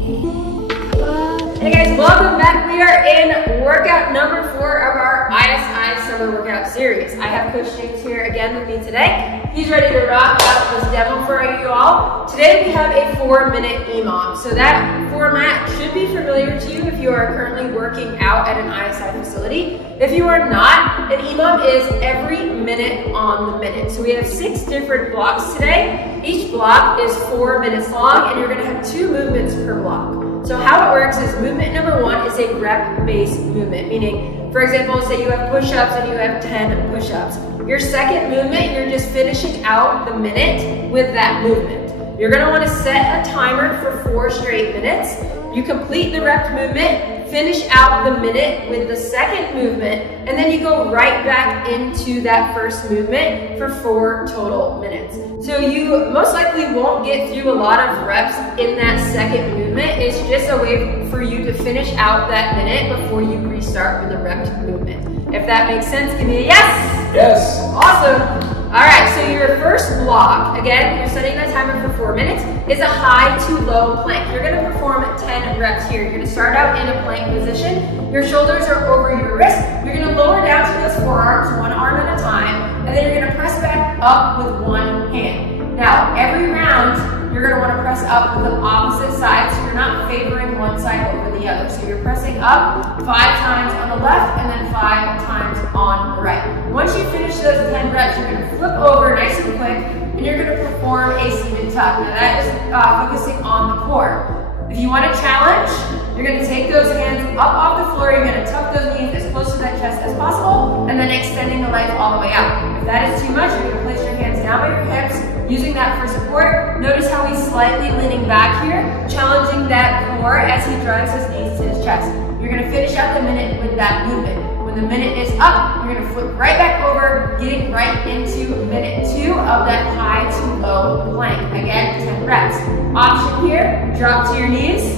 Hey guys, welcome back. We are in workout number 4 of our ISI summer workout series. I have Coach James here again with me today. He's ready to rock out this demo for you all. Today we have a 4-minute EMOM. So that format should be familiar to you if you are currently working out at an ISI facility. If you are not, an EMOM is every minute on the minute. So we have 6 different blocks today. Each block is 4 minutes long, and you're going to have 2 movements per block. So how it works is movement number 1 is a rep-based movement, meaning, for example, say you have push-ups and you have 10 push-ups. Your second movement, you're just finishing out the minute with that movement. You're going to want to set a timer for 4 straight minutes. You complete the rep movement, finish out the minute with the second movement, and then you go right back into that first movement for 4 total minutes. So you most likely won't get through a lot of reps in that second movement. It's just a way for you to finish out that minute before you restart with the rep movement. If that makes sense, give me a yes. Yes. Awesome. All right, so your first block, again, you're setting that timer for 4 minutes, is a high to low plank. You're gonna perform 10 reps here. You're gonna start out in a plank position. Your shoulders are over your wrist. You're gonna lower down to those forearms, 1 arm at a time, and then you're gonna press back up with 1 hand. Now, every round, you're gonna wanna press up with the opposite side, so you're not favoring one side over the other. So you're pressing up 5 times on the left and then 5 times on the right. Once you finish those 10 reps, you're gonna flip over nice and quick, and you're gonna perform a seated tuck. Now that is focusing on the core. If you want a challenge, you're gonna take those hands up off the floor, you're gonna tuck those knees as close to that chest as possible, and then extending the legs all the way out. If that is too much, you're gonna place your hands down by your hips, using that for support. Notice how he's slightly leaning back here, challenging that core as he drives his knees to his chest. You're gonna finish out the minute with that movement. When the minute is up, you're gonna flip right back over, getting right into minute 2 of that high to low plank. Again, 10 reps. Option here, drop to your knees,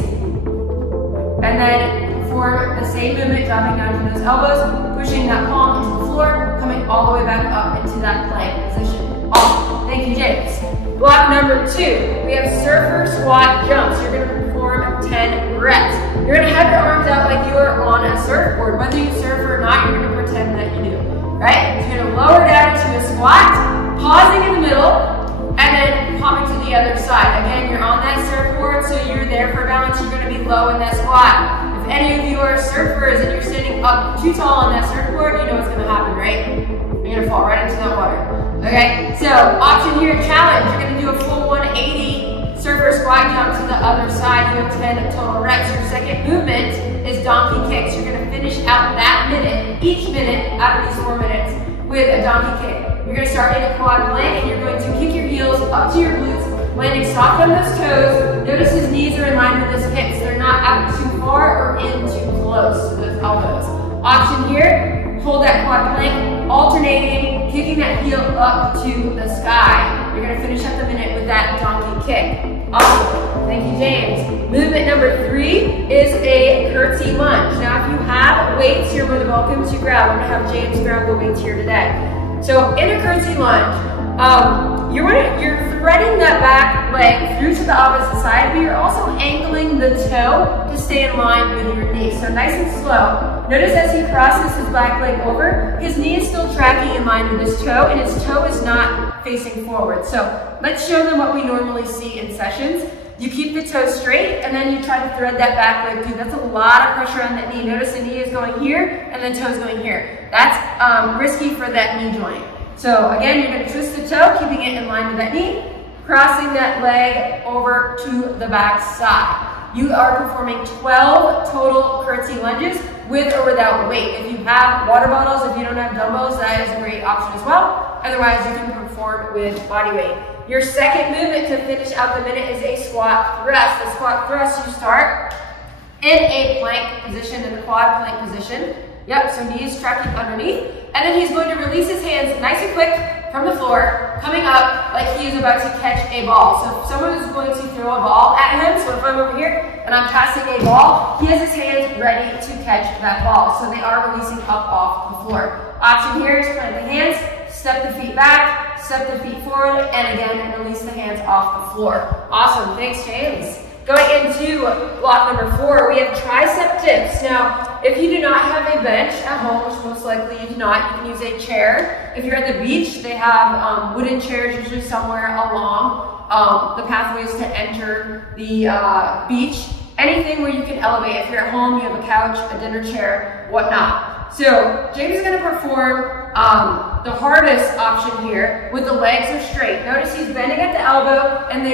and then perform the same movement, dropping down to those elbows, pushing that palm into the floor, coming all the way back up into that plank position. Awesome. Thank you, James. Block number 2, we have surfer squat jumps. You're going to perform 10 reps. You're going to have your arms out like you are on a surfboard. Whether you surf or not, you're going to pretend that you do. Right? So you're going to lower down into a squat, pausing in the middle, and then popping to the other side. Again, you're on that surfboard, so you're there for balance. You're going to be low in that squat. If any of you are surfers and you're standing up too tall on that surfboard, you know what's going to happen, right? You're going to fall right into that water. Okay, so option here, challenge. You're going to do a full 180 surfer squat jump to the other side. You have 10 total reps. Your second movement is donkey kicks. You're going to finish out that minute, each minute out of these 4 minutes, with a donkey kick. You're going to start in a quad plank, and you're going to kick your heels up to your glutes, landing soft on those toes. Notice his knees are in line with his hips. They're not out too far or in too close to those elbows. Option here, hold that quad plank, alternating, kicking that heel up to the sky. You're going to finish up the minute with that donkey kick. Awesome. Thank you, James. Movement number 3 is a curtsy lunge. Now, if you have weights, you're more than welcome to grab. I'm going to have James grab the weights here today. So in a curtsy lunge, you're threading that back leg through to the opposite side, but you're also angling the toe to stay in line with your knee. So nice and slow. Notice as he crosses his back leg over, his knee is still tracking in line with his toe, and his toe is not facing forward. So let's show them what we normally see in sessions. You keep the toe straight, and then you try to thread that back leg through. That's a lot of pressure on that knee. Notice the knee is going here, and the toe is going here. That's risky for that knee joint. So again, you're going to twist the toe, keeping it in line with that knee, crossing that leg over to the back side. You are performing 12 total curtsy lunges with or without weight. If you have water bottles, if you don't have dumbbells, that is a great option as well. Otherwise, you can perform with body weight. Your second movement to finish out the minute is a squat thrust. The squat thrust, you start in a plank position, in the quad plank position. Yep, so knees tracking underneath. And then he's going to release his hands nice and quick from the floor, coming up like he is about to catch a ball. So if someone is going to throw a ball at him, so if I'm over here and I'm passing a ball, he has his hands ready to catch that ball. So they are releasing up off the floor. Option here is plant the hands, step the feet back, step the feet forward, and again, release the hands off the floor. Awesome, thanks James. Going into block number 4, we have tricep dips. Now, if you do not have a bench at home, which most likely you do not, you can use a chair. If you're at the beach, they have wooden chairs usually somewhere along the pathways to enter the beach. Anything where you can elevate. If you're at home, you have a couch, a dinner chair, whatnot. So James is going to perform the hardest option here with the legs are straight. Notice he's bending at the elbow and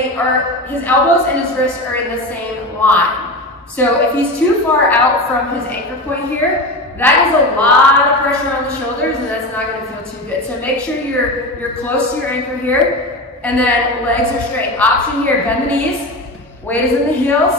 his elbows and his wrists are in the same line. So if he's too far out from his anchor point here, that is a lot of pressure on the shoulders and that's not going to feel too good. So make sure you're close to your anchor here and then legs are straight. Option here, bend the knees, weight is in the heels.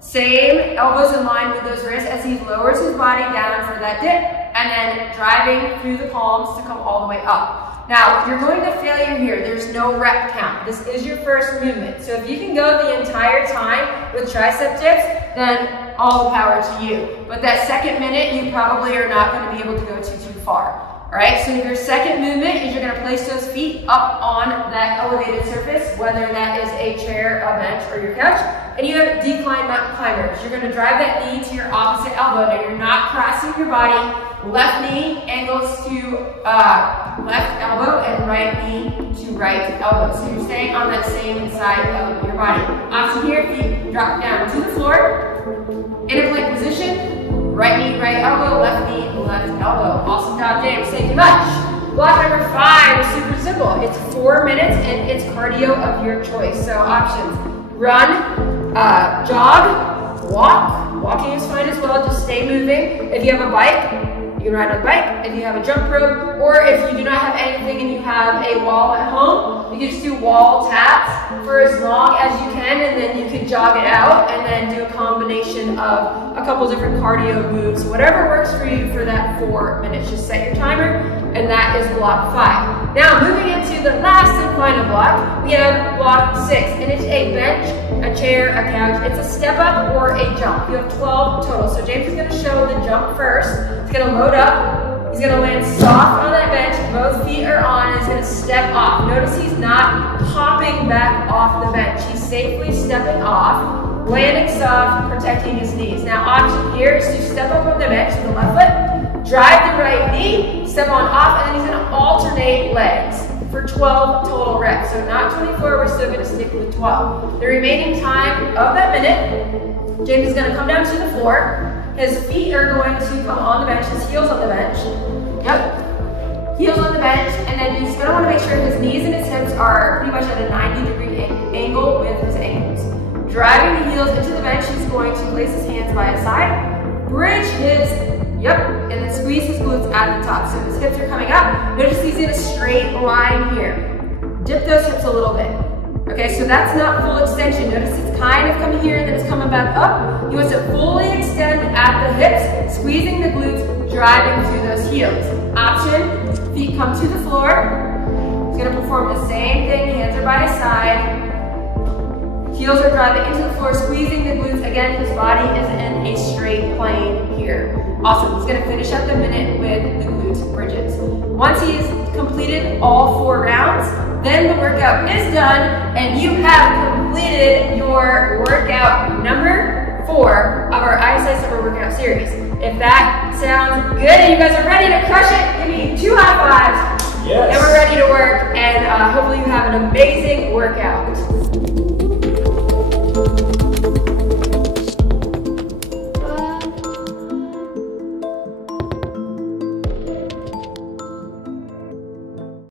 Same, elbows in line with those wrists as he lowers his body down for that dip and then driving through the palms to come all the way up. Now, you're going to failure here. There's no rep count. This is your first movement. So if you can go the entire time with tricep dips, then all the power to you. But that second minute, you probably are not going to be able to go too far. All right, so your second movement is you're going to place those feet up on that elevated surface, whether that is a chair, a bench, or your couch. And you have decline mountain climbers. You're going to drive that knee to your opposite elbow. Now you're not crossing your body. Left knee angles to left elbow and right knee to right elbow. So you're staying on that same side of your body. Option here, feet drop down to the floor. In a plank position. Right knee, right elbow, left knee, left elbow. Awesome job, James. Thank you much. Block number 5 is super simple. It's 4 minutes and it's cardio of your choice. So options, run, jog, walk. Walking is fine as well, just stay moving. If you have a bike, you can ride on the bike. If you have a jump rope, or if you do not have anything and you have a wall at home, you can just do wall taps for as long as you can, and then you can jog it out and then do a combination of a couple different cardio moves, whatever works for you for that 4 minutes. Just set your timer, and that is block 5. Now moving into the last and final block, we have block 6, and it's a bench, a chair, a couch. It's a step up or a jump. You have 12 total. So James is going to show the jump first. He's going to load up. He's going to land soft on that bench. Both feet are on. He's going to step off. Notice he's not hopping back off the bench. He's safely stepping off, landing soft, protecting his knees. Now option here is to step up on the bench with the left foot, drive the right knee, step on off, and then he's going to alternate legs for 12 total reps. So not 24, we're still going to stick with 12. The remaining time of that minute, James is going to come down to the floor. His feet are going to come on the bench, his heels on the bench. Yep, heels on the bench, and then he's going to want to make sure his knees and his hips are pretty much at a 90-degree angle with his ankles. Driving the heels into the bench, he's going to place his hands by his side, bridge his, and then squeeze his glutes at the top. So his hips are coming up. Notice he's in a straight line here. Dip those hips a little bit. Okay, so that's not full extension. Notice it's kind of coming here and then it's coming back up. He wants to fully extend at the hips, squeezing the glutes, driving through those heels. Option, feet come to the floor. He's going to perform the same thing. Hands are by his side. Heels are driving into the floor, squeezing the glutes. Again, his body is in a straight plane here. Awesome. He's going to finish up the minute with the glute bridges. Once he's completed all 4 rounds, then the workout is done, and you have completed your workout number 4 of our ISI Summer Workout Series. If that sounds good and you guys are ready to crush it, give me 2 high fives. Yes. And we're ready to work, and hopefully you have an amazing workout.